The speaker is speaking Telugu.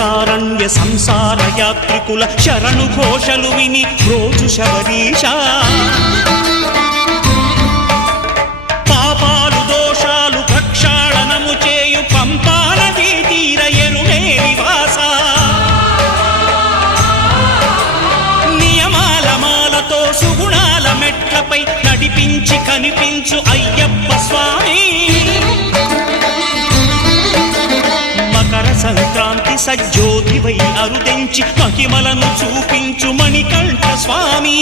దండకారణ్య సంసార యాత్రికుల శరణు ఘోషలు విని రోజు శబరీశ పాపాలు దోషాలు ప్రక్షాళనము చేయు పంపా నదీ తీర ఎరుమే నివాస నియమాల మాలతో సుగుణాల మెట్లపై నడిపించి కనిపించు అయ్యప్ప స్వామి సంక్రాంతి సజ్జోతివై అరుదెంచి మహిమలను చూపించు మణికంఠ స్వామి